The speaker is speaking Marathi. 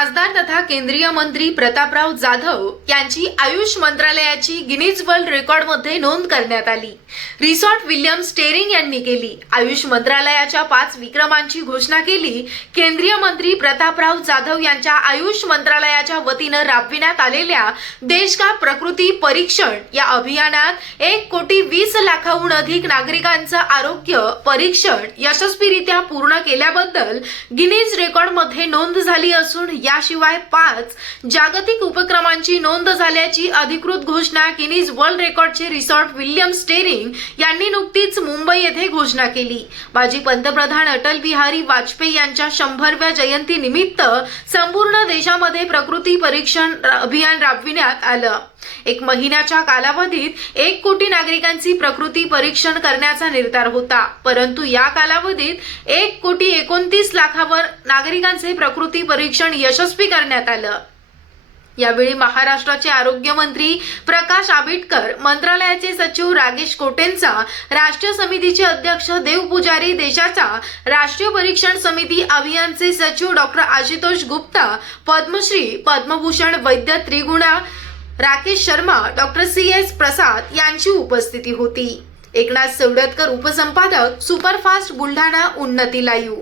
खासदार तथा केंद्रीय मंत्री प्रतापराव जाधव यांची आयुष मंत्रालयाची गिनीज वर्ल्ड रेकॉर्डमध्ये नोंद करण्यात आली. रिसॉर्ट विल्यम स्टेरिंग यांनी केली. आयुष मंत्रालयाच्या पाच विक्रमांची घोषणा केली. केंद्रीय मंत्री प्रतापराव जाधव यांच्या आयुष मंत्रालयाच्या वतीनं राबविण्यात आलेल्या देश का प्रकृती परीक्षण या अभियानात एक कोटी वीस लाखाहून अधिक नागरिकांचं आरोग्य परीक्षण यशस्वीरित्या पूर्ण केल्याबद्दल गिनीज रेकॉर्डमध्ये नोंद झाली असून याशिवाय पाच जागतिक उपक्रमांची नोंद झाल्याची अधिकृत घोषणा गिनीज वर्ल्ड रेकॉर्डचे रिसॉर्ट विल्यम स्टेरिंग यांनी नुकतीच मुंबई येथे घोषणा केली. माजी पंतप्रधान अटल बिहारी वाजपेयी यांच्या शंभरव्या जयंती निमित्त संपूर्ण देशामध्ये प्रकृती परीक्षण अभियान राबविण्यात आलं. एक महिन्याच्या कालावधीत एक कोटी नागरिकांची प्रकृती परीक्षण करण्याचा निर्धार होता. परंतु या कालावधीत एक कोटी एकोणतीस लाखावर नागरिकांचे प्रकृती परीक्षण यश यशस्वी करण्यात आलं. यावेळी महाराष्ट्राचे आरोग्यमंत्री प्रकाश आबिटकर मंत्रालयाचे सचिव रागेश कोटेंचा राष्ट्रीय समितीचे अध्यक्ष देव पुजारी देशाचा राष्ट्रीय परीक्षण समिती अभियानचे सचिव doctor Ashutosh Gupta Padmashri Padmabhushan Vaidya Triguna Rakesh Sharma doctor C S Prasad यांची उपस्थिती होती. एकनाथ सवडतकर उपसंपादक सुपरफास्ट बुलढाणा उन्नती लायू